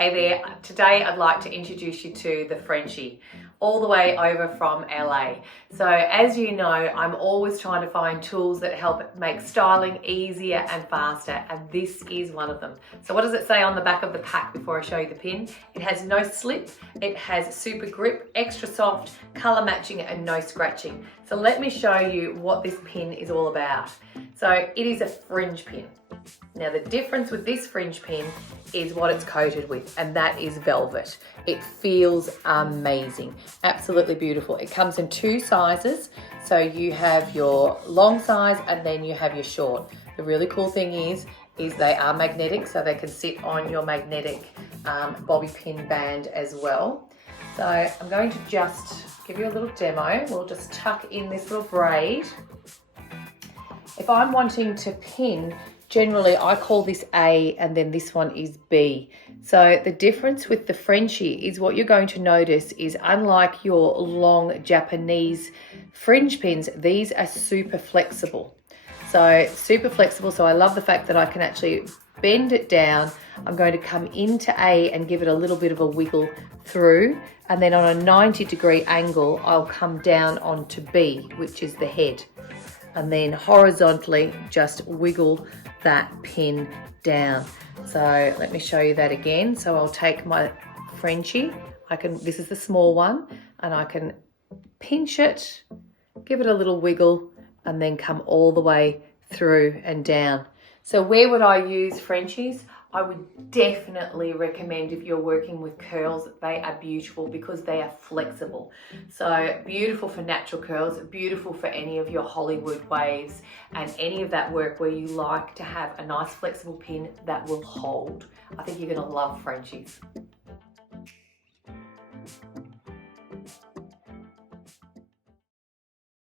Hey there, today I'd like to introduce you to the Frenchie, all the way over from LA. So as you know, I'm always trying to find tools that help make styling easier and faster, and this is one of them. So what does it say on the back of the pack before I show you the pin? It has no slip, it has super grip, extra soft, color matching and no scratching. So let me show you what this pin is all about. So it is a fringe pin. Now the difference with this fringe pin is what it's coated with, and that is velvet. It feels amazing, absolutely beautiful. It comes in two sizes, so you have your long size and then you have your short. The really cool thing is they are magnetic, so they can sit on your magnetic bobby pin band as well. So I'm going to just give you a little demo. We'll just tuck in this little braid. If I'm wanting to pin, generally I call this A and then this one is B. So the difference with the Frenchie is what you're going to notice is, unlike your long Japanese fringe pins, these are super flexible. So I love the fact that I can actually bend it down. I'm going to come into A and give it a little bit of a wiggle through, and then on a 90-degree angle I'll come down onto B, which is the head, and then horizontally just wiggle that pin down. So let me show you that again. So I'll take my Frenchie, this is the small one, and I can pinch it, give it a little wiggle, and then come all the way through and down. So where would I use Frenchies? I would definitely recommend, if you're working with curls, they are beautiful because they are flexible. So beautiful for natural curls, beautiful for any of your Hollywood waves and any of that work where you like to have a nice flexible pin that will hold. I think you're gonna love Frenchies.